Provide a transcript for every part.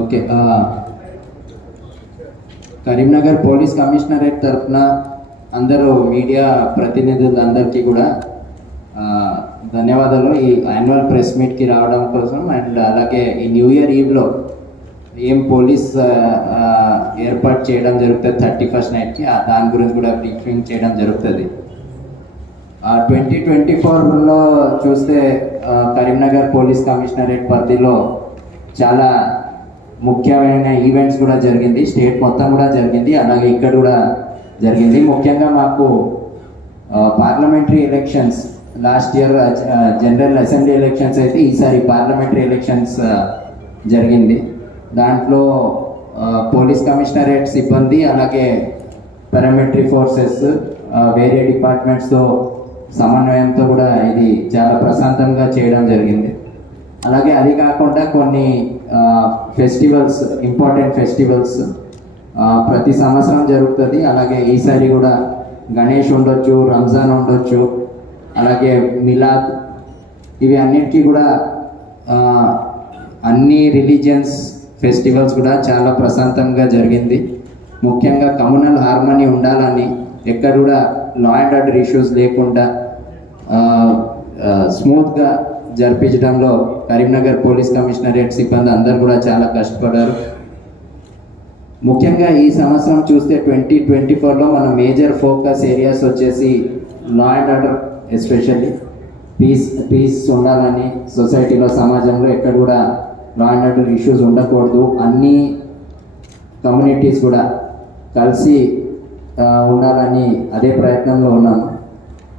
Okay Karimnagar police commissionerate తరఫున అందరూ media ప్రతినిధులందరికీ కూడా ధన్యవాదాలు. ఈ యాన్యువల్ ప్రెస్ మీట్కి రావడం కోసం అండ్ అలాగే ఈ న్యూ ఇయర్ ఈవ్లో ఏం పోలీస్ ఏర్పాటు చేయడం జరుగుతుంది థర్టీ ఫస్ట్ నైట్కి దాని గురించి కూడా బ్రీఫింగ్ చేయడం జరుగుతుంది. ట్వంటీ ట్వంటీ ఫోర్లో చూస్తే కరీంనగర్ పోలీస్ కమిషనరేట్ పరిధిలో చాలా ముఖ్యమైన ఈవెంట్స్ కూడా జరిగింది. స్టేట్ మొత్తం కూడా జరిగింది. అలాగే ఇక్కడ కూడా జరిగింది. ముఖ్యంగా మాకు parliamentary elections last year general assembly elections అయితే ఈసారి పార్లమెంటరీ ఎలక్షన్స్ జరిగింది. దాంట్లో పోలీస్ కమిషనరేట్ సిబ్బంది అలాగే పారామిలిటరీ ఫోర్సెస్ వేరే డిపార్ట్మెంట్స్తో సమన్వయంతో కూడా ఇది చాలా ప్రశాంతంగా చేయడం జరిగింది. అలాగే అది కాకుండా కొన్ని ఫెస్టివల్స్ ఇంపార్టెంట్ ఫెస్టివల్స్ ప్రతి సంవత్సరం జరుగుతుంది. అలాగే ఈసారి కూడా గణేష్ ఉండొచ్చు రంజాన్ ఉండొచ్చు అలాగే మిలాద్ ఇవి అన్నిటికీ కూడా అన్ని రిలీజియన్స్ ఫెస్టివల్స్ కూడా చాలా ప్రశాంతంగా జరిగింది. ముఖ్యంగా కమ్యూనల్ హార్మనీ ఉండాలని ఎక్కడ కూడా లా అండ్ ఆర్డర్ ఇష్యూస్ లేకుండా స్మూత్గా జరిపించడంలో కరీంనగర్ పోలీస్ కమిషనరేట్ సిబ్బంది అందరు కూడా చాలా కష్టపడ్డారు. ముఖ్యంగా ఈ సంవత్సరం చూస్తే ట్వంటీ ట్వంటీ ఫోర్లో మన మేజర్ ఫోకస్ ఏరియాస్ వచ్చేసి law and order especially peace peace ఉండాలని సొసైటీలో సమాజంలో ఎక్కడ కూడా లా అండ్ ఆర్డర్ ఇష్యూస్ ఉండకూడదు. అన్ని కమ్యూనిటీస్ కూడా కలిసి ఉండాలని అదే ప్రయత్నంలో ఉన్నాము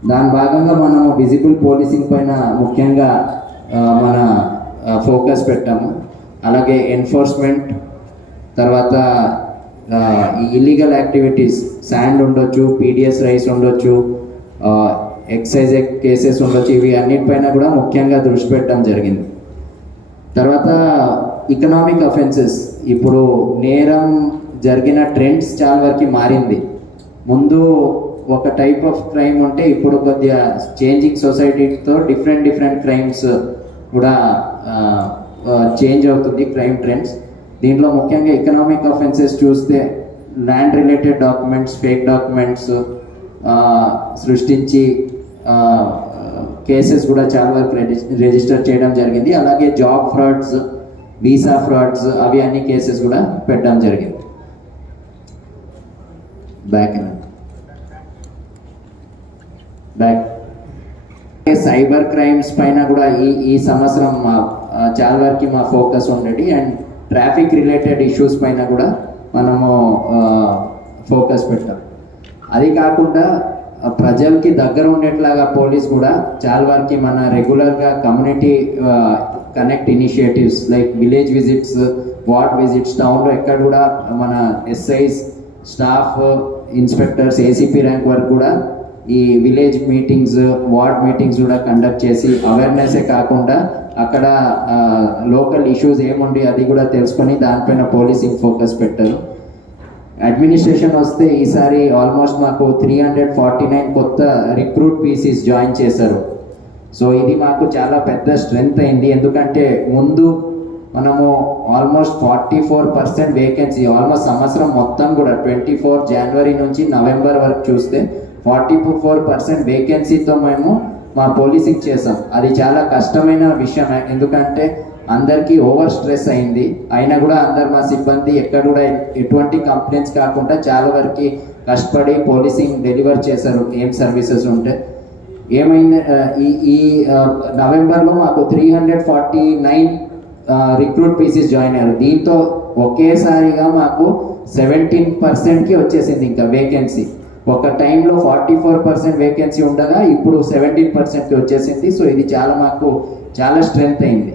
దాని భాగంగా మనము విజిబుల్ పోలీసింగ్ పైన ముఖ్యంగా మన ఫోకస్ పెట్టాము. అలాగే ఎన్ఫోర్స్మెంట్ తర్వాత ఇల్లీగల్ యాక్టివిటీస్ శాండ్ ఉండొచ్చు పీడిఎస్ రైస్ ఉండొచ్చు ఎక్సైజ్ కేసెస్ ఉండొచ్చు ఇవి అన్నిటిపైన కూడా ముఖ్యంగా దృష్టి పెట్టడం జరిగింది. తర్వాత ఇకనామిక్ అఫెన్సెస్ ఇప్పుడు నేరం జరిగిన ట్రెండ్స్ చాలా వరకు మారింది. ముందు ఒక టైప్ ఆఫ్ క్రైమ్ ఉంటే ఇప్పుడు కొద్దిగా చేంజింగ్ సొసైటీతో డిఫరెంట్ డిఫరెంట్ క్రైమ్స్ కూడా చేంజ్ అవుతుంది క్రైమ్ ట్రెండ్స్ దీంట్లో ముఖ్యంగా ఎకనామిక్ అఫెన్సెస్ చూస్తే land related documents fake documents సృష్టించి కేసెస్ కూడా చాలా వరకు రిజిస్టర్ చేయడం జరిగింది. అలాగే జాబ్ ఫ్రాడ్స్ వీసా ఫ్రాడ్స్ అవి అన్ని కేసెస్ కూడా పెట్టడం జరిగింది. Back and back cyber crimes పైన కూడా ఈ ఈ సంవత్సరం మా చాలా వరకు మా ఫోకస్ ఉండేది. అండ్ ట్రాఫిక్ రిలేటెడ్ ఇష్యూస్ పైన కూడా మనము ఫోకస్ పెట్టాం. అది కాకుండా ప్రజలకి దగ్గర ఉండేట్లాగా పోలీస్ కూడా చాలా వరకు మన రెగ్యులర్గా community connect initiatives like village visits ward visits టౌన్లో ఎక్కడ కూడా మన SIs staff inspectors ACP rank వరకు కూడా ఈ విలేజ్ మీటింగ్స్ వార్డ్ మీటింగ్స్ కూడా కండక్ట్ చేసి అవేర్నెస్సే కాకుండా అక్కడ లోకల్ ఇష్యూస్ ఏముండి అది కూడా తెలుసుకొని దానిపైన పోలీసింగ్ ఫోకస్ పెట్టారు. అడ్మినిస్ట్రేషన్ వస్తే ఈసారి ఆల్మోస్ట్ మాకు త్రీ హండ్రెడ్ ఫార్టీ నైన్ కొత్త రిక్రూట్ పీసీస్ జాయిన్ చేశారు. సో ఇది మాకు చాలా పెద్ద స్ట్రెంగ్త్ అయింది. ఎందుకంటే ముందు మనము almost forty four percent vacancy almost సంవత్సరం మొత్తం కూడా ట్వంటీ ఫోర్ జనవరి నుంచి నవంబర్ వరకు చూస్తే ఫార్టీ ఫోర్ పర్సెంట్ వేకెన్సీతో మేము మా పోలీసింగ్ చేసాం అది చాలా కష్టమైన విషయం ఎందుకంటే అందరికీ ఓవర్ స్ట్రెస్ అయింది. అయినా కూడా అందరు మా సిబ్బంది ఎక్కడ కూడా ఎటువంటి కంప్లైంట్స్ కాకుండా చాలా వరకు కష్టపడి పోలీసింగ్ డెలివర్ చేశారు. ఏం సర్వీసెస్ ఉంటే. ఏమైంది ఈ ఈ నవంబర్లో మాకు three hundred forty nine recruit PCs join అయ్యారు. దీంతో ఒకేసారిగా మాకు సెవెంటీన్ పర్సెంట్కి వచ్చేసింది ఇంకా వేకెన్సీ ఒక టైంలో ఫార్టీ ఫోర్ పర్సెంట్ వేకెన్సీ ఉండగా ఇప్పుడు సెవెంటీన్ పర్సెంట్కి వచ్చేసింది. సో ఇది చాలా మాకు చాలా స్ట్రెంగ్త్ అయింది.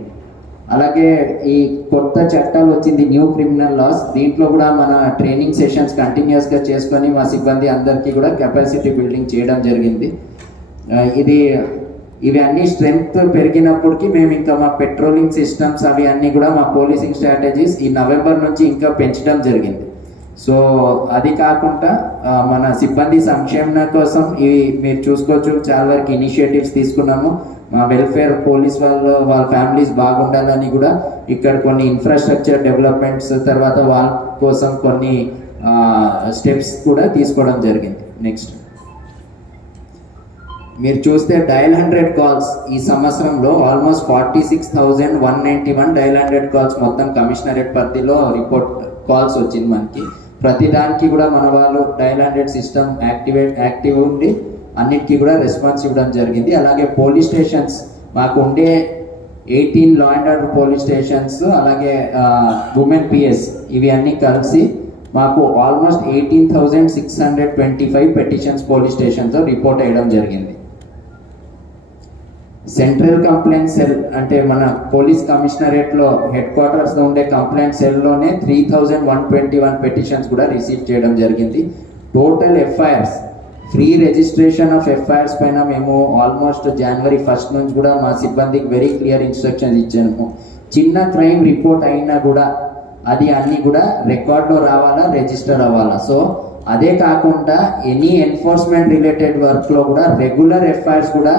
అలాగే ఈ కొత్త చట్టాలు వచ్చింది న్యూ క్రిమినల్ లాస్ దీంట్లో కూడా మన ట్రైనింగ్ సెషన్స్ కంటిన్యూస్గా చేసుకొని మా సిబ్బంది అందరికీ కూడా కెపాసిటీ బిల్డింగ్ చేయడం జరిగింది. ఇది ఇవి అన్ని స్ట్రెంగ్త్ పెరిగినప్పటికీ మేము ఇంకా మా పెట్రోలింగ్ సిస్టమ్స్ అవి అన్నీ కూడా మా పోలీసింగ్ స్ట్రాటజీస్ ఈ నవంబర్ నుంచి ఇంకా పెంచడం జరిగింది. సో అది కాకుండా మన సిబ్బంది సంక్షేమం కోసం ఇవి మీరు చూసుకోవచ్చు చాలా వరకు ఇనిషియేటివ్స్ తీసుకున్నాము. మా వెల్ఫేర్ పోలీస్ వాళ్ళు వాళ్ళ ఫ్యామిలీస్ బాగుండాలని కూడా ఇక్కడ కొన్ని ఇన్ఫ్రాస్ట్రక్చర్ డెవలప్మెంట్స్ తర్వాత వాళ్ళ కోసం కొన్ని స్టెప్స్ కూడా తీసుకోవడం జరిగింది. నెక్స్ట్ మీరు చూస్తే డయల్ హండ్రెడ్ కాల్స్ ఈ సంవత్సరంలో almost forty six thousand one ninety one dial hundred calls మొత్తం కమిషనరేట్ పరిధిలో రిపోర్ట్ కాల్స్ వచ్చింది మనకి. ప్రతి దానికి కూడా మన వాళ్ళు dial hundred system activate active ఉండి అన్నిటికీ కూడా రెస్పాన్స్ ఇవ్వడం జరిగింది. అలాగే పోలీస్ స్టేషన్స్ మాకు ఉండే eighteen law and order police stations అలాగే ఉమెన్ పిఎస్ ఇవి అన్నీ కలిసి మాకు almost eighteen thousand six hundred twenty five petitions police స్టేషన్తో report అయ్యడం జరిగింది. సెంట్రల్ కంప్లైంట్ సెల్ అంటే మన పోలీస్ కమిషనరేట్లో హెడ్ క్వార్టర్స్లో ఉండే complaint సెల్లోనే three thousand one twenty one petitions కూడా రిసీవ్ చేయడం జరిగింది. Total FIRs free registration of FIRs పైన మేము ఆల్మోస్ట్ జనవరి ఫస్ట్ నుంచి కూడా మా సిబ్బందికి వెరీ క్లియర్ ఇన్స్ట్రక్షన్స్ ఇచ్చాము. చిన్న క్రైమ్ రిపోర్ట్ అయినా కూడా అది అన్నీ కూడా రికార్డులో రావాలా రిజిస్టర్ అవ్వాలా? సో అదే కాకుండా ఎనీ ఎన్ఫోర్స్మెంట్ రిలేటెడ్ వర్క్లో కూడా రెగ్యులర్ ఎఫ్ఐఆర్స్ కూడా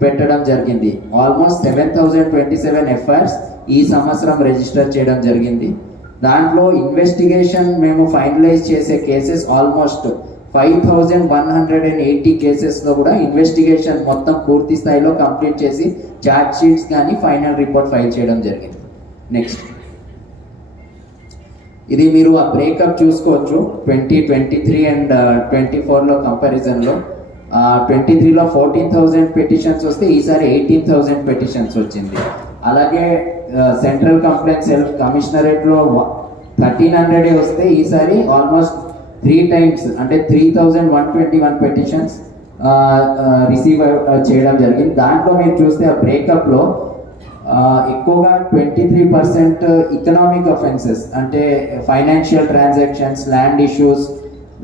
పెట్టడం జరిగింది. Almost seven thousand twenty seven FIRs ఈ సంవత్సరం రిజిస్టర్ చేయడం జరిగింది. దాంట్లో ఇన్వెస్టిగేషన్ మేము ఫైనలైజ్ చేసే cases almost five thousand one hundred and eighty కేసెస్లో కూడా ఇన్వెస్టిగేషన్ మొత్తం పూర్తి స్థాయిలో కంప్లీట్ చేసి ఛార్జ్ షీట్స్ కానీ ఫైనల్ రిపోర్ట్ ఫైల్ చేయడం జరిగింది. నెక్స్ట్ ఇది మీరు ఆ బ్రేకప్ చూసుకోవచ్చు. Twenty twenty three and twenty ఫోర్లో కంపారిజన్లో ట్వంటీ త్రీలో ఫోర్టీన్ థౌజండ్ పెటిషన్స్ వస్తే ఈసారి ఎయిటీన్ థౌజండ్ పెటిషన్స్ వచ్చింది. అలాగే సెంట్రల్ కంప్లైంట్ సెల్ఫ్ కమిషనరేట్లో థర్టీన్ హండ్రెడే వస్తే ఈసారి ఆల్మోస్ట్ త్రీ టైమ్స్ అంటే three thousand one twenty one petitions receive చేయడం జరిగింది. దాంట్లో మీరు చూస్తే ఆ బ్రేకప్లో ఎక్కువగా twenty three percent economic offences అంటే ఫైనాన్షియల్ ట్రాన్సాక్షన్స్ ల్యాండ్ ఇష్యూస్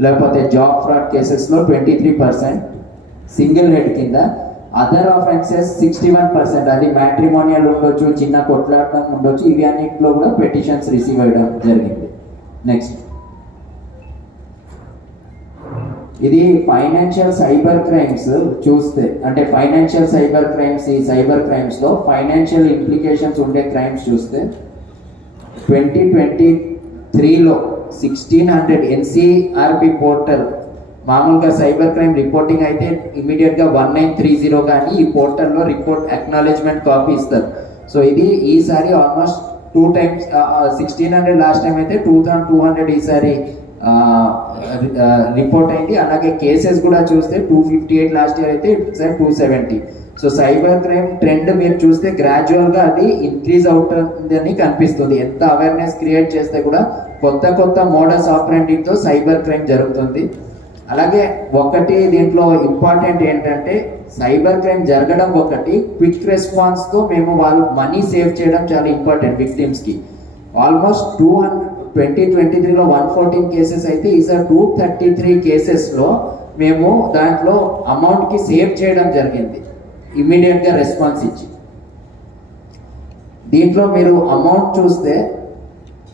లేకపోతే జాబ్ ఫ్రాడ్ కేసెస్లో twenty three percent single head కింద. Other offences sixty one percent అది మ్యాట్రిమోనియల్ ఉండొచ్చు చిన్న కొట్లాడటం ఉండొచ్చు ఇవి అన్నింటిలో కూడా పెటిషన్స్ రిసీవ్ అయ్యడం జరిగింది. నెక్స్ట్ ఇది ఫైనాన్షియల్ సైబర్ క్రైమ్స్ చూస్తే అంటే ఫైనాన్షియల్ సైబర్ క్రైమ్స్ ఈ సైబర్ క్రైమ్స్లో ఫైనాన్షియల్ ఇంప్లికేషన్స్ ఉండే క్రైమ్స్ చూస్తే ట్వంటీ ట్వంటీ త్రీలో సిక్స్టీన్ హండ్రెడ్ ఎన్సీఆర్బి పోర్టల్ మామూలుగా సైబర్ క్రైమ్ రిపోర్టింగ్ అయితే ఇమీడియట్గా వన్ నైన్ త్రీ జీరో కానీ ఈ పోర్టల్లో రిపోర్ట్ అక్నాలెడ్జ్మెంట్ కాపీ ఇస్తారు. సో ఇది ఈసారి almost two times sixteen hundred last time అయితే టూ థౌసండ్ టూ హండ్రెడ్ ఈసారి రిపోర్ట్ అయింది. అలాగే కేసెస్ కూడా చూస్తే two fifty eight last year అయితే ఈసారి two seventy so cyber crime trend మీరు చూస్తే గ్రాడ్యువల్గా అది ఇంక్రీజ్ అవుతుందని కనిపిస్తుంది. ఎంత అవేర్నెస్ క్రియేట్ చేస్తే కూడా కొత్త కొత్త మోడల్స్ ఆపరేటింగ్తో సైబర్ క్రైమ్ జరుగుతుంది. అలాగే ఒకటి దీంట్లో ఇంపార్టెంట్ ఏంటంటే సైబర్ క్రైమ్ జరగడం ఒకటి క్విక్ రెస్పాన్స్తో మేము వాళ్ళు మనీ సేవ్ చేయడం చాలా important విక్టిమ్స్కి almost two hundred twenty twenty త్రీలో వన్ ఫోర్టీన్ కేసెస్ అయితే ఈసారి టూ థర్టీ త్రీ కేసెస్లో మేము దాంట్లో అమౌంట్కి సేవ్ చేయడం జరిగింది. ఇమ్మీడియట్గా రెస్పాన్స్ ఇచ్చి. దీంట్లో మీరు అమౌంట్ చూస్తే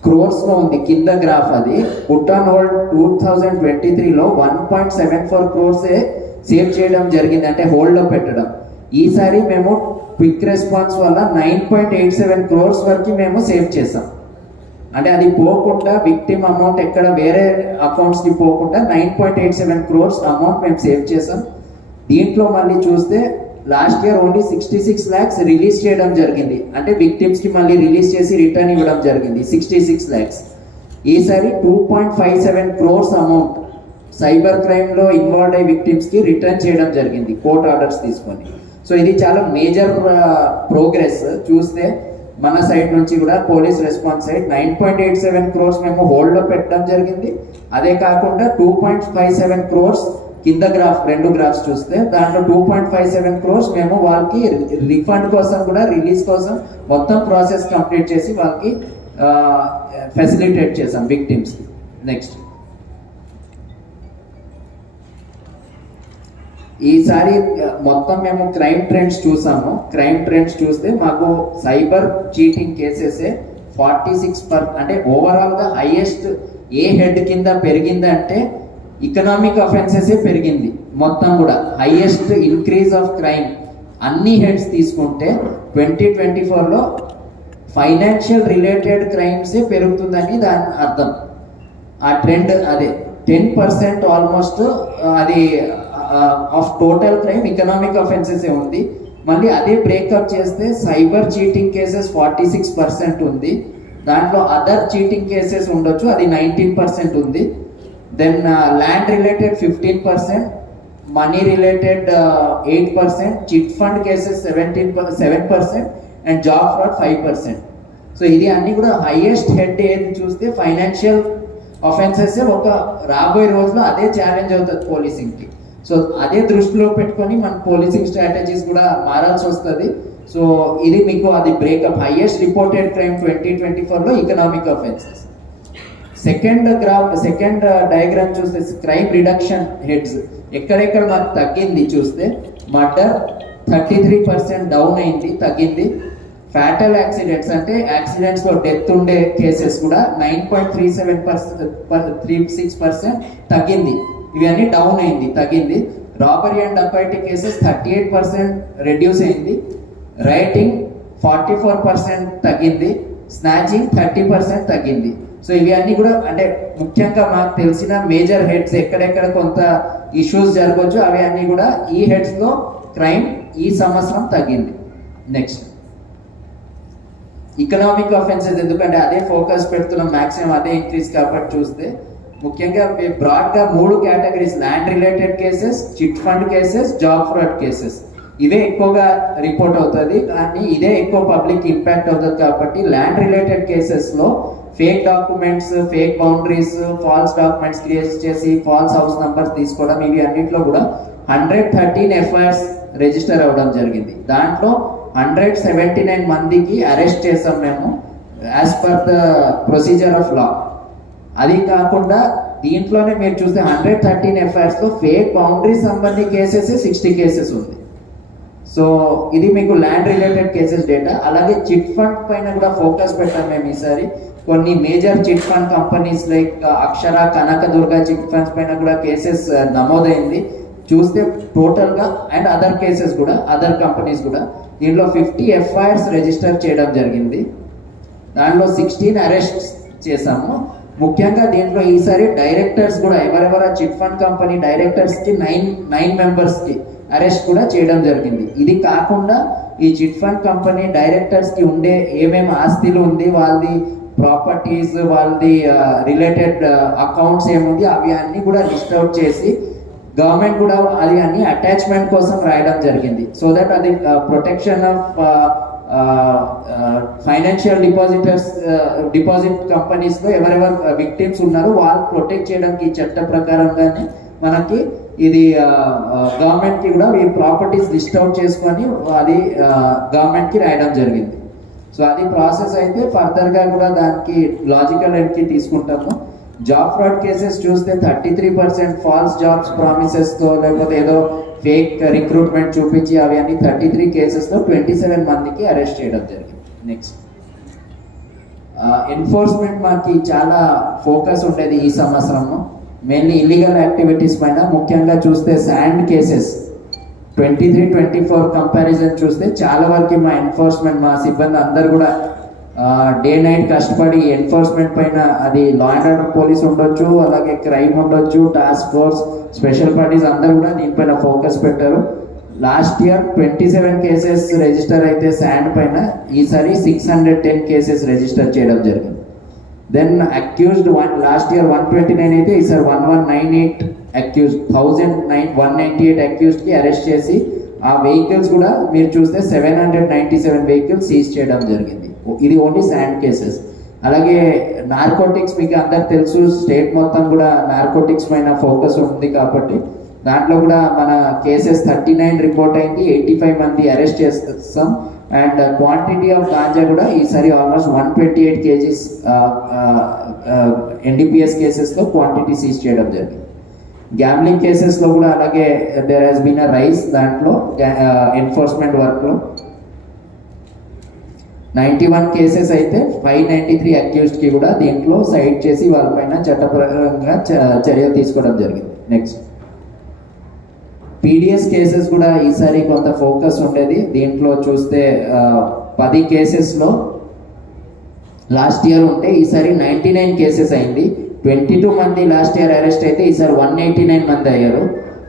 క్రోర్స్లో ఉంది కింద గ్రాఫ్ అది. Put hold two thousand twenty త్రీలో వన్ పాయింట్ సెవెన్ ఫోర్ క్రోర్సే సేవ్ చేయడం జరిగింది అంటే హోల్డ్లో పెట్టడం. ఈసారి మేము క్విక్ రెస్పాన్స్ వల్ల nine point eight seven crores వరకు మేము సేవ్ చేసాం. అంటే అది పోకుండా విక్టిమ్ అమౌంట్ ఎక్కడ వేరే అకౌంట్స్కి పోకుండా nine point eight seven crores amount మేము సేవ్ చేసాం. దీంట్లో మళ్ళీ చూస్తే last year only sixty six lakhs release చేయడం జరిగింది. అంటే విక్టిమ్స్కి మళ్ళీ రిలీజ్ చేసి రిటర్న్ ఇవ్వడం జరిగింది. సిక్స్టీ సిక్స్ ల్యాక్స్ ఈసారి two point five seven crores amount cyber క్రైమ్లో involve అయ్యే విక్టిమ్స్కి రిటర్న్ చేయడం జరిగింది కోర్ట్ ఆర్డర్స్ తీసుకొని. సో ఇది చాలా మేజర్ ప్రోగ్రెస్ uh, చూస్తే మన సైడ్ నుంచి కూడా police response side nine point eight seven crores మేము హోల్డ్లో పెట్టడం జరిగింది. అదే కాకుండా two point five seven crores కింద గ్రాఫ్ రెండు గ్రాఫ్స్ చూస్తే దాంట్లో two point five seven crores మేము వాళ్ళకి రిఫండ్ కోసం కూడా రిలీజ్ కోసం మొత్తం ప్రాసెస్ కంప్లీట్ చేసి వాళ్ళకి ఫెసిలిటేట్ చేసాం విక్టిమ్స్ నెక్స్ట్ ఈసారి మొత్తం మేము క్రైమ్ ట్రెండ్స్ చూసాము. క్రైమ్ ట్రెండ్స్ చూస్తే మాకు సైబర్ చీటింగ్ కేసెసే ఫార్టీ సిక్స్ పర్ అంటే ఓవరాల్గా హైయెస్ట్ ఏ హెడ్ కింద పెరిగిందంటే ఇకనామిక్ అఫెన్సెస్ పెరిగింది. మొత్తం కూడా. హైయెస్ట్ ఇంక్రీజ్ ఆఫ్ క్రైమ్ అన్ని హెడ్స్ తీసుకుంటే ట్వంటీ ట్వంటీ ఫోర్లో ఫైనాన్షియల్ రిలేటెడ్ క్రైమ్సే పెరుగుతుందని దాని అర్థం. ఆ ట్రెండ్ అదే. టెన్ పర్సెంట్ ఆల్మోస్ట్ అది of total crime economic offences ఉంది. మళ్ళీ అదే బ్రేకప్ చేస్తే cyber cheating cases forty six percent ఉంది. దాంట్లో అదర్ చీటింగ్ కేసెస్ ఉండొచ్చు. అది నైన్టీన్ పర్సెంట్ ఉంది. Then land related fifteen percent money related eight percent chit fund cases seventeen seven percent and job fraud five percent so ఇది అన్ని కూడా highest head ఏది చూస్తే ఫైనాన్షియల్ అఫెన్సెస్ ఒక రాబోయే రోజుల్లో అదే ఛాలెంజ్ అవుతుంది పోలీసింగ్కి సో అదే దృష్టిలో పెట్టుకొని మన పోలీసింగ్ స్ట్రాటజీస్ కూడా మారాల్సి వస్తుంది. సో ఇది మీకు అది breakup highest reported crime twenty twenty ఫోర్లో economic offences second graph second diagram చూస్తే క్రైమ్ రిడక్షన్ హెడ్స్ ఎక్కడెక్కడ మాకు తగ్గింది చూస్తే murder thirty three percent down అయింది తగ్గింది. ఫ్యాటల్ యాక్సిడెంట్స్ అంటే యాక్సిడెంట్స్లో డెత్ ఉండే కేసెస్ కూడా nine point three seven percent three six percent తగ్గింది. ఇవన్నీ డౌన్ అయింది తగ్గింది. Robbery and అపాయిటీ cases thirty eight percent reduce అయింది. రైటింగ్ ఫార్టీ ఫోర్ పర్సెంట్ తగ్గింది. స్నాచింగ్ థర్టీ పర్సెంట్ తగ్గింది. సో ఇవి అన్ని కూడా అంటే ముఖ్యంగా మాకు తెలిసిన మేజర్ హెడ్స్ ఎక్కడెక్కడ కొంత ఇష్యూస్ జరగవచ్చు అవి అన్ని కూడా ఈ హెడ్స్లో క్రైమ్ ఈ సంవత్సరం తగ్గింది. నెక్స్ట్ ఇకనామిక్ అఫెన్సెస్ ఎందుకంటే అదే ఫోకస్ పెడుతున్నాం మాక్సిమం అదే ఇంక్రీజ్ కాబట్టి చూస్తే ముఖ్యంగా బ్రాడ్గా మూడు categories land related cases chit fund cases job fraud cases ఇవే ఎక్కువగా రిపోర్ట్ అవుతుంది కానీ ఇదే ఎక్కువ పబ్లిక్ ఇంపాక్ట్ అవుతుంది కాబట్టి ల్యాండ్ రిలేటెడ్ కేసెస్లో లో fake documents fake boundaries false documents create చేసి ఫాల్స్ హౌస్ నంబర్స్ తీసుకోవడం ఇవి అన్నింటిలో కూడా హండ్రెడ్ థర్టీన్ ఎఫ్ఐఆర్స్ రిజిస్టర్ అవ్వడం జరిగింది. దాంట్లో హండ్రెడ్ సెవెంటీ నైన్ మందికి అరెస్ట్ చేసాం మేము as per the procedure of law అది కాకుండా దీంట్లోనే మీరు చూస్తే హండ్రెడ్ థర్టీన్ ఎఫ్ఐఆర్స్లో ఫేక్ బౌండరీ సంబంధి కేసెస్ సిక్స్టీ కేసెస్ ఉంది. సో ఇది మీకు ల్యాండ్ రిలేటెడ్ కేసెస్ డేటా అలాగే చిట్ ఫండ్ పైన కూడా ఫోకస్ పెట్టాం మేము ఈసారి. కొన్ని major chit fund companies like Akshara Kanakadurga chit funds పైన కూడా కేసెస్ uh, నమోదైంది. చూస్తే టోటల్గా అండ్ అదర్ కేసెస్ కూడా అదర్ కంపెనీస్ కూడా దీంట్లో ఫిఫ్టీ ఎఫ్ఐఆర్స్ రిజిస్టర్ చేయడం జరిగింది. దాంట్లో సిక్స్టీన్ అరెస్ట్ చేశాము. ముఖ్యంగా దీంట్లో ఈసారి డైరెక్టర్స్ కూడా ఎవరెవర చిట్ ఫండ్ కంపెనీ డైరెక్టర్స్కి నైన్ నైన్ మెంబర్స్కి అరెస్ట్ కూడా చేయడం జరిగింది. ఇది కాకుండా ఈ చిట్ ఫండ్ కంపెనీ డైరెక్టర్స్కి ఉండే ఏమేమి ఆస్తిలు ఉంది వాళ్ళది ప్రాపర్టీస్ వాళ్ళది రిలేటెడ్ అకౌంట్స్ ఏముంది అవి అన్ని కూడా లిస్ట్ అవుట్ చేసి గవర్నమెంట్ కూడా అది అన్ని అటాచ్మెంట్ కోసం రాయడం జరిగింది. సో దట్ అది protection of financial depositors deposit కంపెనీస్లో ఎవరెవరు విక్టిమ్స్ ఉన్నారో వాళ్ళు ప్రొటెక్ట్ చేయడానికి ఈ చట్ట ప్రకారంగానే మనకి ఇది గవర్నమెంట్కి కూడా ఈ ప్రాపర్టీస్ లిస్ట్ అవుట్ చేసుకొని అది గవర్నమెంట్కి రాయడం జరిగింది. సో అది ప్రాసెస్ అయితే ఫర్దర్గా కూడా దానికి లాజికల్ ఎండ్ తీసుకుంటాము. జాబ్ ఫ్రాడ్ కేసెస్ చూస్తే thirty three percent false jobs ప్రామిసెస్తో లేకపోతే ఏదో ఫేక్ రిక్రూట్మెంట్ చూపించి అవి అన్ని థర్టీ త్రీ కేసెస్లో ట్వంటీ సెవెన్ మందికి అరెస్ట్ చేయడం జరిగింది. నెక్స్ట్ ఎన్ఫోర్స్మెంట్ మాకి చాలా ఫోకస్ ఉండేది ఈ సంవత్సరము. మెయిన్లీ ఇల్లీగల్ యాక్టివిటీస్ పైన ముఖ్యంగా చూస్తే sand cases twenty three twenty four comparison చూస్తే చాలా వరకు మా ఎన్ఫోర్స్మెంట్ మా సిబ్బంది అందరు కూడా డే నైట్ కష్టపడి ఎన్ఫోర్స్మెంట్ పైన అది లా అండ్ ఆర్డర్ పోలీస్ ఉండొచ్చు అలాగే క్రైమ్ ఉండొచ్చు టాస్క్ ఫోర్స్ స్పెషల్ పార్టీస్ అందరు కూడా దీనిపైన ఫోకస్ పెట్టారు. Last year twenty seven cases register అయితే శాండ్ పైన ఈసారి six hundred ten cases register చేయడం జరిగింది. Then accused one last year one twenty nine అయితే ఈసారి one one nine eight accused thousand nine one ninety eight accused arrest చేసి ఆ vehicles కూడా మీరు చూస్తే seven hundred ninety seven vehicles seize చేయడం జరిగింది. ఇది ఓన్లీ శాండ్ కేసెస్ అలాగే నార్కోటిక్స్ మీకు అందరు తెలుసు స్టేట్ మొత్తం కూడా నార్కోటిక్స్ పైన ఫోకస్ ఉంది కాబట్టి దాంట్లో కూడా మన కేసెస్ థర్టీ నైన్ రిపోర్ట్ అయింది ఎయిటీ ఫైవ్ మంది అరెస్ట్ చేస్తాం. అండ్ క్వాంటిటీ ఆఫ్ గాంజా కూడా ఈసారి almost one twenty eight kgs NDPS కేసెస్లో క్వాంటిటీ సీజ్ చేయడం జరిగింది. గ్యామ్లింగ్ కేసెస్లో కూడా అలాగే there has been a rise దాంట్లో ఎన్ఫోర్స్మెంట్ వర్క్లో నైంటీ వన్ కేసెస్ అయితే ఫైవ్ నైంటీ త్రీ అక్యూస్డ్కి కూడా దీంట్లో సైడ్ చేసి వాళ్ళపైన చట్టపరంగా చ- చర్యలు తీసుకోవడం జరిగింది. నెక్స్ట్ పీడిఎస్ కేసెస్ కూడా ఈసారి కొంత ఫోకస్ ఉండేది. దీంట్లో చూస్తే పది కేసెస్లో లాస్ట్ ఇయర్ ఉంటే ఈసారి నైంటీ నైన్ కేసెస్ అయింది. ట్వంటీ టూ మంది లాస్ట్ ఇయర్ అరెస్ట్ అయితే ఈసారి వన్ ఎయిటీ నైన్ మంది అయ్యారు.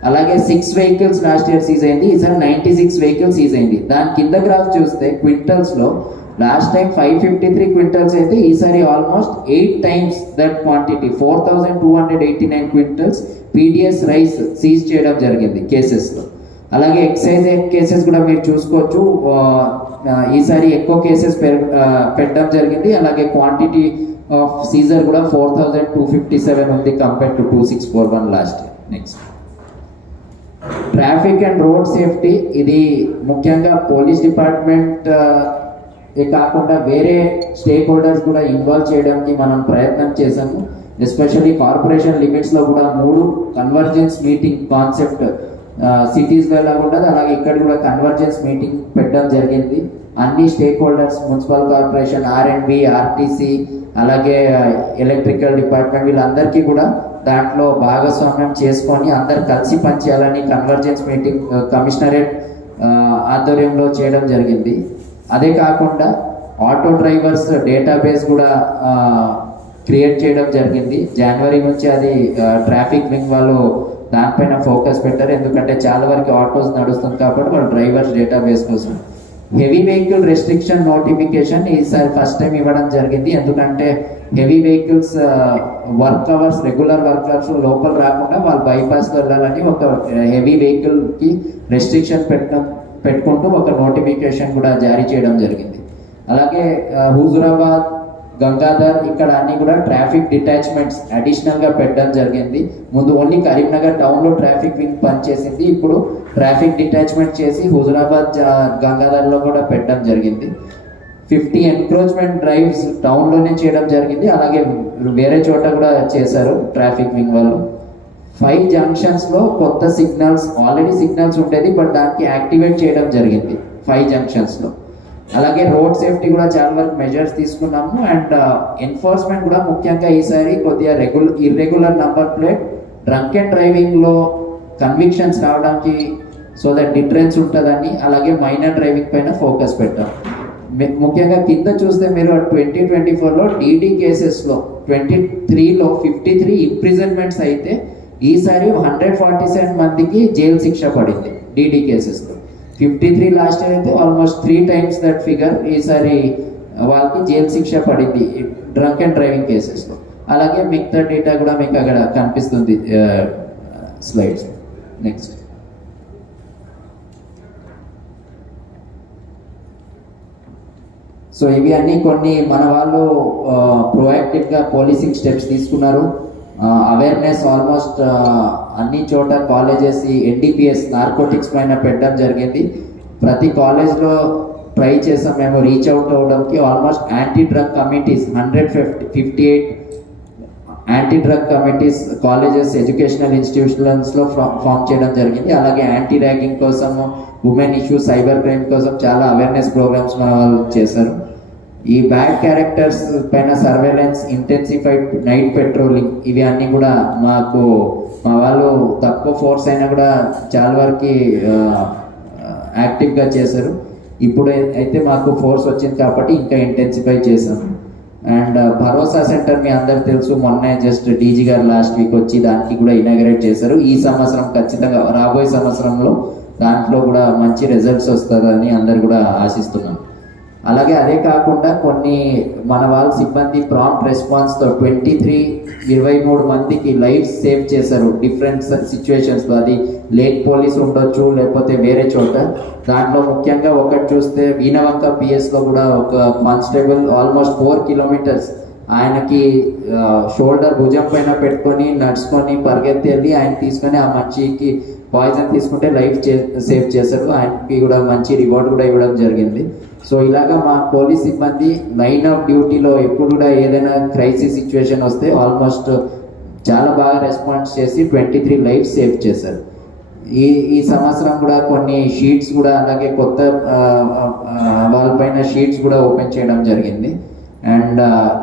అలాగే six vehicles last year seize అయింది. ఈసారి నైంటీ సిక్స్ వెహికల్స్ సీజ్ అయింది. దాని కింద గ్రాఫ్ చూస్తే క్వింటల్స్లో last time five fifty three quintals అయితే ఈసారి almost eight times that quantity four thousand two hundred eighty nine quintals PDS rice seize చేయడం జరిగింది కేసెస్లో అలాగే ఎక్సైజ్ కేసెస్ కూడా మీరు చూసుకోవచ్చు. ఈసారి ఎక్కువ కేసెస్ పెట్టడం జరిగింది. అలాగే క్వాంటిటీ ఆఫ్ సీజర్ కూడా four thousand two fifty seven ఉంది compare to two six four one last next traffic and road safety ఇది ముఖ్యంగా పోలీస్ డిపార్ట్మెంట్ ఏ కాకుండా వేరే స్టేక్ హోల్డర్స్ కూడా ఇన్వాల్వ్ చేయడానికి మనం ప్రయత్నం చేశాము. ఎస్పెషల్లీ కార్పొరేషన్ లిమిట్స్లో కూడా మూడు కన్వర్జెన్స్ మీటింగ్ కాన్సెప్ట్ సిటీస్లో ఎలా ఉంటుంది అలాగే ఇక్కడ కూడా కన్వర్జెన్స్ మీటింగ్ పెట్టడం జరిగింది. అన్ని stakeholders municipal corporation R and B RTC అలాగే ఎలక్ట్రికల్ డిపార్ట్మెంట్ వీళ్ళందరికీ కూడా దాంట్లో భాగస్వామ్యం చేసుకొని అందరు కలిసి పనిచేయాలని కన్వర్జెన్స్ మీటింగ్ కమిషనరేట్ ఆధ్వర్యంలో చేయడం జరిగింది. అదే కాకుండా ఆటో డ్రైవర్స్ డేటాబేస్ కూడా క్రియేట్ చేయడం జరిగింది. జనవరి నుంచి అది ట్రాఫిక్ వింగ్ వాళ్ళు దానిపైన ఫోకస్ పెట్టారు. ఎందుకంటే చాలా వరకు ఆటోస్ నడుస్తుంది కాబట్టి వాళ్ళు డ్రైవర్స్ డేటాబేస్ కోసం. హెవీ వెహికల్ రెస్ట్రిక్షన్ నోటిఫికేషన్ ఈసారి ఫస్ట్ టైం ఇవ్వడం జరిగింది. ఎందుకంటే heavy vehicles work hours regular work hours లోపల రాకుండా వాళ్ళు బైపాస్ వెళ్ళాలని ఒక హెవీ వెహికల్కి రెస్ట్రిక్షన్ పెట్టడం పెట్టుకుంటూ ఒక నోటిఫికేషన్ కూడా జారీ చేయడం జరిగింది. అలాగే హుజురాబాద్ గంగాధర్ ఇక్కడ అన్ని కూడా ట్రాఫిక్ డిటాచ్మెంట్స్ అడిషనల్గా పెట్టడం జరిగింది. ముందు ఓన్లీ కరీంనగర్ టౌన్లో ట్రాఫిక్ వింగ్ పనిచేసింది. ఇప్పుడు ట్రాఫిక్ డిటాచ్మెంట్ చేసి హుజురాబాద్ గంగాధర్లో కూడా పెట్టడం జరిగింది. ఫిఫ్టీ ఎన్క్రోచ్మెంట్ డ్రైవ్స్ టౌన్లోనే చేయడం జరిగింది. అలాగే వేరే చోట కూడా చేశారు ట్రాఫిక్ వింగ్ వాళ్ళు. ఫైవ్ జంక్షన్స్లో కొత్త సిగ్నల్స్ ఆల్రెడీ సిగ్నల్స్ ఉండేది బట్ దానికి యాక్టివేట్ చేయడం జరిగింది. ఫైవ్ జంక్షన్స్లో అలాగే రోడ్ సేఫ్టీ కూడా చాలా వరకు మెజర్స్ తీసుకున్నాము అండ్ ఎన్ఫోర్స్మెంట్ uh, కూడా ముఖ్యంగా ఈసారి కొద్దిగా regular irregular number plate drunk and డ్రైవింగ్లో convictions రావడానికి సో దట్ డిఫరెన్స్ ఉంటుందని అలాగే మైనర్ డ్రైవింగ్ పైన ఫోకస్ పెట్టాం. ముఖ్యంగా కింద చూస్తే మీరు ట్వంటీ ట్వంటీ ఫోర్లో డీడీ కేసెస్లో ట్వంటీ త్రీలో ఫిఫ్టీ త్రీ ఇంప్రిజన్మెంట్స్ అయితే ఈసారి హండ్రెడ్ ఫార్టీ సెవెన్ మందికి జైలు శిక్ష పడింది డీడీ కేసెస్లో. ఫిఫ్టీ త్రీ లాస్ట్ ఇయర్ అయితే almost three times that figure ఈసారి వాళ్ళకి జైలు శిక్ష పడింది డ్రంక్ అండ్ డ్రైవింగ్ కేసెస్లో. అలాగే మిగతా డేటా కూడా మీకు అక్కడ కనిపిస్తుంది స్లైడ్స్ నెక్స్ట్ సో ఇవి అన్ని కొన్ని మన వాళ్ళు proactive పోలీసింగ్ స్టెప్స్ తీసుకున్నారు. అవేర్నెస్ ఆల్మోస్ట్ అన్ని చోట కాలేజెస్ ఎన్డీపీఎస్ నార్కోటిక్స్ పైన పెట్టడం జరిగింది. ప్రతి కాలేజ్లో ట్రై చేసాం. మేము రీచ్ అవుట్ అవ్వడానికి almost anti drug committees hundred fifty fifty eight anti drug committees colleges educational ఇన్స్టిట్యూషన్స్లో form చేయడం జరిగింది. అలాగే యాంటీ ర్యాగింగ్ కోసం ఉమెన్ ఇష్యూస్ సైబర్ క్రైమ్ కోసం చాలా అవేర్నెస్ ప్రోగ్రామ్స్ మన వాళ్ళు చేశారు. ఈ బ్యాడ్ క్యారెక్టర్స్ పైన సర్వేలెన్స్ ఇంటెన్సిఫైడ్ నైట్ పెట్రోలింగ్ ఇవి అన్నీ కూడా మాకు మా వాళ్ళు తక్కువ ఫోర్స్ అయినా కూడా చాలా వరకు యాక్టివ్గా చేశారు. ఇప్పుడు అయితే మాకు ఫోర్స్ వచ్చింది కాబట్టి ఇంకా ఇంటెన్సిఫై చేశాము అండ్ భరోసా సెంటర్ మీ అందరు తెలుసు మొన్నే జస్ట్ డీజీ గారు లాస్ట్ వీక్ వచ్చి దానికి కూడా ఇనాగరేట్ చేశారు. ఈ సంవత్సరం ఖచ్చితంగా రాబోయే సంవత్సరంలో దాంట్లో కూడా మంచి రిజల్ట్స్ వస్తుందని అందరు కూడా ఆశిస్తున్నాం. అలాగే అదే కాకుండా కొన్ని మన వాళ్ళ సిబ్బంది ప్రాంప్ట్ రెస్పాన్స్తో ట్వంటీ త్రీ ఇరవై మూడు మందికి లైఫ్ సేవ్ చేశారు. డిఫరెంట్ సిచ్యువేషన్స్లో అది లేక్ పోలీస్ ఉండొచ్చు లేకపోతే వేరే చోట. దాంట్లో ముఖ్యంగా ఒకటి చూస్తే వీణవంక పిఎస్లో కూడా ఒక కానిస్టేబుల్ ఆల్మోస్ట్ ఫోర్ కిలోమీటర్స్ ఆయనకి షోల్డర్ భుజం పైన పెట్టుకొని నడుచుకొని పరిగెత్తి వెళ్ళి ఆయన తీసుకొని ఆ మనిషికి పాయిజన్ తీసుకుంటే లైఫ్ సేవ్ చేశారు. ఆయనకి కూడా మంచి రివార్డ్ కూడా ఇవ్వడం జరిగింది. సో ఇలాగా మా పోలీస్ సిబ్బంది లైన్ ఆఫ్ డ్యూటీలో ఎప్పుడు కూడా ఏదైనా క్రైసిస్ సిచ్యువేషన్ వస్తే ఆల్మోస్ట్ చాలా బాగా రెస్పాన్స్ చేసి ట్వంటీ త్రీ లైఫ్ సేవ్ చేశారు. ఈ ఈ సంవత్సరం కూడా కొన్ని షీట్స్ కూడా అలాగే కొత్త వాళ్ళపైన షీట్స్ కూడా ఓపెన్ చేయడం జరిగింది. అండ్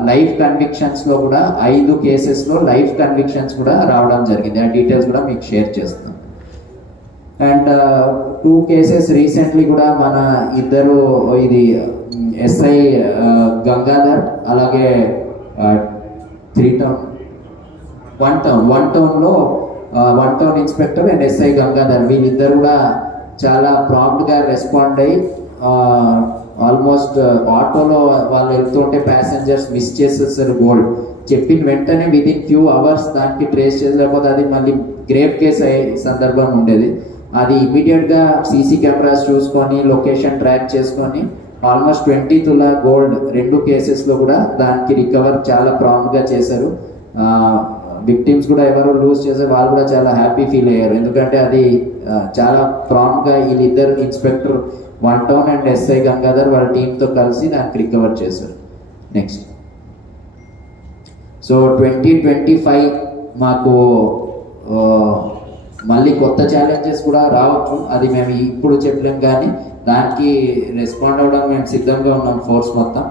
లైఫ్ కన్విక్షన్స్లో కూడా ఐదు కేసెస్లో లైఫ్ కన్విక్షన్స్ కూడా రావడం జరిగింది. ఆ డీటెయిల్స్ కూడా మీకు షేర్ చేస్తాను. అండ్ టూ కేసెస్ రీసెంట్లీ కూడా మన ఇద్దరు ఇది ఎస్ఐ గంగాధర్ uh, అలాగే three town one town one టౌన్లో one town inspector and SI Gangadhar వీళ్ళిద్దరు కూడా చాలా ప్రాంప్ట్గా రెస్పాండ్ అయ్యి uh, ఆల్మోస్ట్ uh, ఆటోలో వాళ్ళు వెళ్తుంటే ప్యాసింజర్స్ మిస్ చేసేస్తారు గోల్డ్ చెప్పిన వెంటనే విదిన్ ఫ్యూ అవర్స్ దానికి ట్రేస్ చేయలేకపోతే అది మళ్ళీ గ్రేప్ కేసు అయ్యే సందర్భం ఉండేది. అది ఇమీడియట్గా సీసీ కెమెరాస్ చూసుకొని లొకేషన్ ట్రాక్ చేసుకొని ఆల్మోస్ట్ ట్వంటీ తులా గోల్డ్ రెండు కేసెస్లో కూడా దానికి రికవర్ చాలా ప్రాంప్ట్గా చేశారు. విక్టిమ్స్ కూడా ఎవరు లూజ్ చేసే వాళ్ళు కూడా చాలా హ్యాపీ ఫీల్ అయ్యారు. ఎందుకంటే అది చాలా ప్రాంప్ట్గా వీళ్ళిద్దరు inspector one town and SI Gangadhar వాళ్ళ టీంతో కలిసి దానికి రికవర్ చేశారు. Next so twenty twenty five మాకు మళ్ళీ కొత్త ఛాలెంజెస్ కూడా రావచ్చు. అది మేము ఇప్పుడు చెప్పలేం కానీ దానికి రెస్పాండ్ అవ్వడం మేము సిద్ధంగా ఉన్నాం ఫోర్స్ మొత్తం.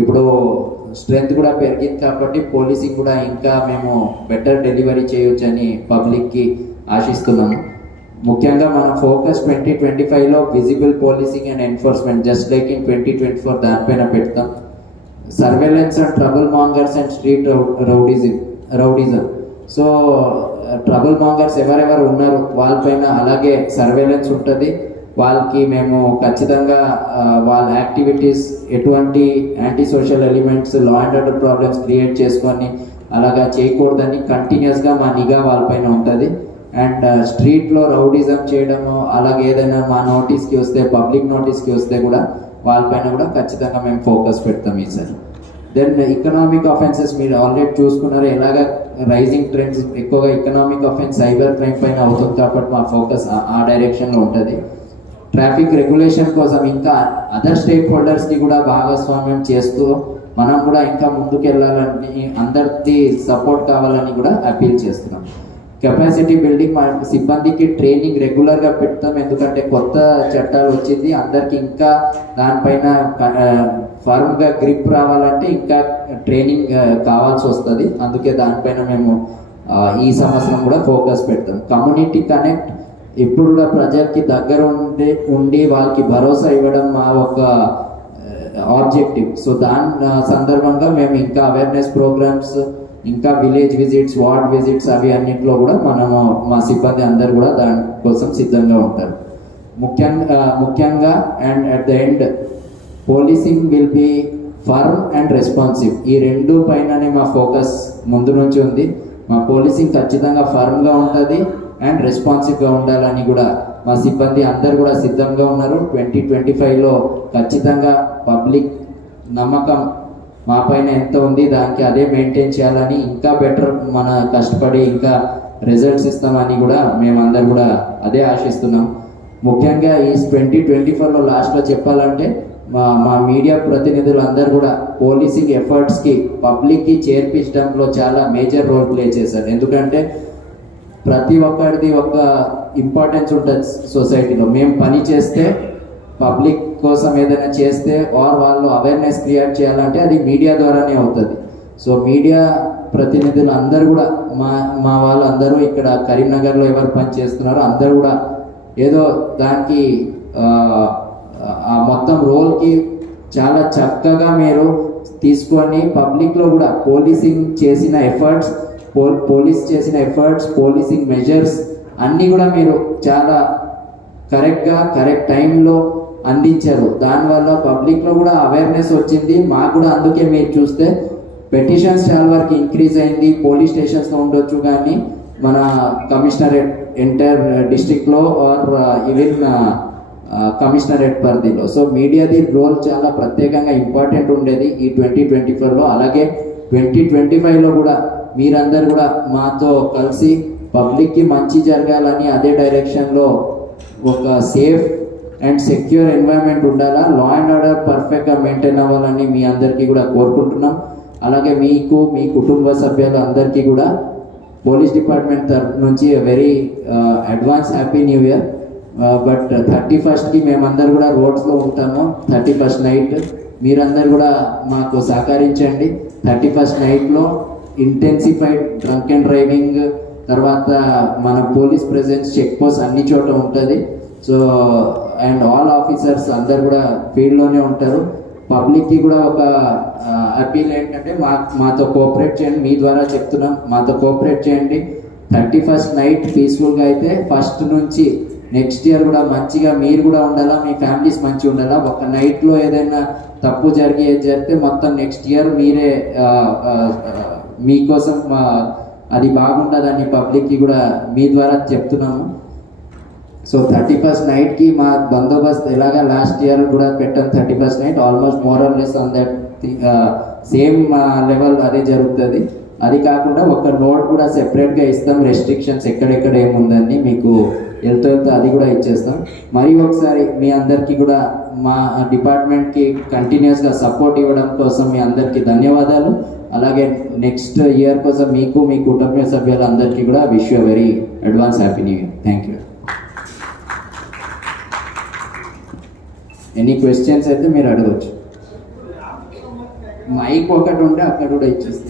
ఇప్పుడు స్ట్రెంగ్త్ కూడా పెరిగింది కాబట్టి పోలీసింగ్ కూడా ఇంకా మేము బెటర్ డెలివరీ చేయొచ్చని పబ్లిక్కి ఆశిస్తున్నాము ముఖ్యంగా మన ఫోకస్ ట్వంటీ ట్వంటీ ఫైవ్లో visible policing and enforcement just like in twenty twenty four దానిపైన పెడతాం. Surveillance and trouble mongers and street rowdyism rowdyism so trouble mongers ఎవరెవరు ఉన్నారు వాళ్ళపైన అలాగే సర్వేలెన్స్ ఉంటుంది. వాళ్ళకి మేము ఖచ్చితంగా వాళ్ళ యాక్టివిటీస్ ఎటువంటి anti social elements law and order problems create చేసుకొని అలాగా చేయకూడదని కంటిన్యూస్గా మా నిఘా వాళ్ళపైన ఉంటుంది. అండ్ స్ట్రీట్లో రౌడిజం చేయడము అలాగే ఏదైనా మా నోటీస్కి వస్తే పబ్లిక్ నోటీస్కి వస్తే కూడా వాళ్ళపైన కూడా ఖచ్చితంగా మేము ఫోకస్ పెడతాం ఈసారి. దెన్ ఎకనామిక్ అఫెన్సెస్ మీరు ఆల్రెడీ చూసుకున్నారు? ఎలాగ రైజింగ్ ట్రెండ్స్ ఎక్కువగా ఎకనామిక్ అఫెన్స్ సైబర్ క్రైమ్ పైన అవుతుంది కాబట్టి మా ఫోకస్ ఆ డైరెక్షన్లో ఉంటుంది. ట్రాఫిక్ రెగ్యులేషన్ కోసం ఇంకా అదర్ స్టేక్ హోల్డర్స్ని కూడా భాగస్వామ్యం చేస్తూ మనం కూడా ఇంకా ముందుకెళ్ళాలని అందరిది సపోర్ట్ కావాలని కూడా అపీల్ చేస్తున్నాం. కెపాసిటీ బిల్డింగ్ మన సిబ్బందికి ట్రైనింగ్ రెగ్యులర్గా పెడతాం. ఎందుకంటే కొత్త చట్టాలు వచ్చింది. అందరికి ఇంకా దానిపైన ఫర్మ్గా గ్రిప్ రావాలంటే ఇంకా ట్రైనింగ్ కావాల్సి వస్తుంది. అందుకే దానిపైన మేము ఈ సంవత్సరం కూడా ఫోకస్ పెడతాం. కమ్యూనిటీ కనెక్ట్ ఎప్పుడు కూడా ప్రజలకి దగ్గర ఉండి ఉండి వాళ్ళకి భరోసా ఇవ్వడం మా ఒక ఆబ్జెక్టివ్. సో దాని సందర్భంగా మేము ఇంకా అవేర్నెస్ ప్రోగ్రామ్స్ ఇంకా విలేజ్ విజిట్స్ వార్డ్ విజిట్స్ అవి అన్నింటిలో కూడా మనము మా సిబ్బంది అందరు కూడా దానికోసం సిద్ధంగా ఉంటారు. ముఖ్యంగా ముఖ్యంగా and at the end policing will be firm and responsive ఈ రెండు పైననే మా ఫోకస్ ముందు నుంచి ఉంది. మా పోలీసింగ్ ఖచ్చితంగా ఫర్మ్గా ఉంటుంది అండ్ రెస్పాన్సివ్గా ఉండాలని కూడా మా సిబ్బంది అందరు కూడా సిద్ధంగా ఉన్నారు. ట్వంటీ ట్వంటీ ఫైవ్లో ఖచ్చితంగా పబ్లిక్ నమ్మకం మా పైన ఎంత ఉంది దానికి అదే మెయింటైన్ చేయాలని ఇంకా బెటర్ మన కష్టపడి ఇంకా రిజల్ట్స్ ఇస్తామని కూడా మేమందరం కూడా అదే ఆశిస్తున్నాం. ముఖ్యంగా ఈ ట్వంటీ ట్వంటీ ఫోర్లో లాస్ట్లో చెప్పాలంటే మా మా మీడియా ప్రతినిధులు అందరూ కూడా పోలీసింగ్ ఎఫర్ట్స్కి పబ్లిక్కి చేర్పించడంలో చాలా మేజర్ రోల్ ప్లే చేశారు. ఎందుకంటే ప్రతి ఒక్కరిది ఒక ఇంపార్టెన్స్ ఉంటుంది సొసైటీలో మేము పని చేస్తే పబ్లిక్ కోసం ఏదైనా చేస్తే ఆర్ వాళ్ళు అవేర్నెస్ క్రియేట్ చేయాలంటే అది మీడియా ద్వారానే అవుతుంది. సో మీడియా ప్రతినిధులు అందరూ కూడా మా మా వాళ్ళందరూ ఇక్కడ కరీంనగర్లో ఎవరు పని చేస్తున్నారో అందరూ కూడా ఏదో దానికి ఆ, మొత్తం రోల్కి చాలా చక్కగా మీరు తీసుకొని పబ్లిక్లో కూడా పోలీసింగ్ చేసిన ఎఫర్ట్స్ పోలీస్ చేసిన ఎఫర్ట్స్ పోలీసింగ్ మెజర్స్ అన్నీ కూడా మీరు చాలా కరెక్ట్గా కరెక్ట్ టైంలో అందించారు. దానివల్ల పబ్లిక్లో కూడా అవేర్నెస్ వచ్చింది. మాకు కూడా అందుకే మీరు చూస్తే పెటిషన్స్ చాలా వరకు ఇంక్రీజ్ అయింది. పోలీస్ స్టేషన్స్లో ఉండొచ్చు కానీ మన కమిషనరేట్ ఎంటైర్ డిస్టిక్లో ఆర్ ఈవెన్ కమిషనరేట్ పరిధిలో. సో మీడియాది రోల్ చాలా ప్రత్యేకంగా ఇంపార్టెంట్ ఉండేది ఈ ట్వంటీ ట్వంటీ ఫోర్లో. అలాగే ట్వంటీ ట్వంటీ ఫైవ్లో కూడా మీరందరూ కూడా మాతో కలిసి పబ్లిక్కి మంచి జరగాలని అదే డైరెక్షన్లో ఒక సేఫ్ అండ్ సెక్యూర్ ఎన్వైరన్మెంట్ ఉండాలా? లా అండ్ ఆర్డర్ పర్ఫెక్ట్గా మెయింటైన్ అవ్వాలని మీ అందరికీ కూడా కోరుకుంటున్నాం. అలాగే మీకు మీ కుటుంబ సభ్యులు అందరికీ కూడా పోలీస్ డిపార్ట్మెంట్ తరఫు నుంచి very advance happy new year but thirty ఫస్ట్కి మేమందరు కూడా రోడ్స్లో ఉంటాము. థర్టీ ఫస్ట్ నైట్ మీరందరు కూడా మాకు సహకరించండి. థర్టీ ఫస్ట్ నైట్లో ఇంటెన్సిఫైడ్ డ్రంక్ అండ్ డ్రైవింగ్ తర్వాత మన పోలీస్ ప్రెజెన్స్ చెక్ పోస్ట్ అన్ని చోట ఉంటుంది. సో అండ్ ఆల్ ఆఫీసర్స్ అందరు కూడా ఫీల్డ్లోనే ఉంటారు. పబ్లిక్కి కూడా ఒక uh, అపీల్ ఏంటంటే మా మాతో కోఆపరేట్ చేయండి. మీ ద్వారా చెప్తున్నాం. మాతో కోఆపరేట్ చేయండి. థర్టీ ఫస్ట్ నైట్ పీస్ఫుల్గా అయితే ఫస్ట్ నుంచి నెక్స్ట్ ఇయర్ కూడా మంచిగా మీరు కూడా ఉండాలా మీ ఫ్యామిలీస్ మంచిగా ఉండాలా? ఒక నైట్లో ఏదైనా తప్పు జరిగి ఏది జరిగితే మొత్తం నెక్స్ట్ ఇయర్ మీరే మీకోసం అది బాగుండదని పబ్లిక్కి కూడా మీ ద్వారా చెప్తున్నాము. సో థర్టీ ఫస్ట్ నైట్కి మా బందోబస్త్ ఎలాగా లాస్ట్ ఇయర్ కూడా పెట్టాం thirty first night almost more or less on that same level అదే జరుగుతుంది. అది కాకుండా ఒక నోట్ కూడా సెపరేట్గా ఇస్తాం రెస్ట్రిక్షన్స్ ఎక్కడెక్కడ ఏముందని మీకు వెళ్తూ వెళ్తూ అది కూడా ఇచ్చేస్తాం. మరి ఒకసారి మీ అందరికీ కూడా మా డిపార్ట్మెంట్కి కంటిన్యూస్గా సపోర్ట్ ఇవ్వడం కోసం మీ అందరికీ ధన్యవాదాలు. అలాగే నెక్స్ట్ ఇయర్ కోసం మీకు మీ కుటుంబ సభ్యులందరికీ కూడా wish you very advance happy new year thank you any questions అయితే మీరు అడగచ్చు. మైక్ ఒకటి ఉంటే అక్కడ కూడా ఇచ్చేస్తాం.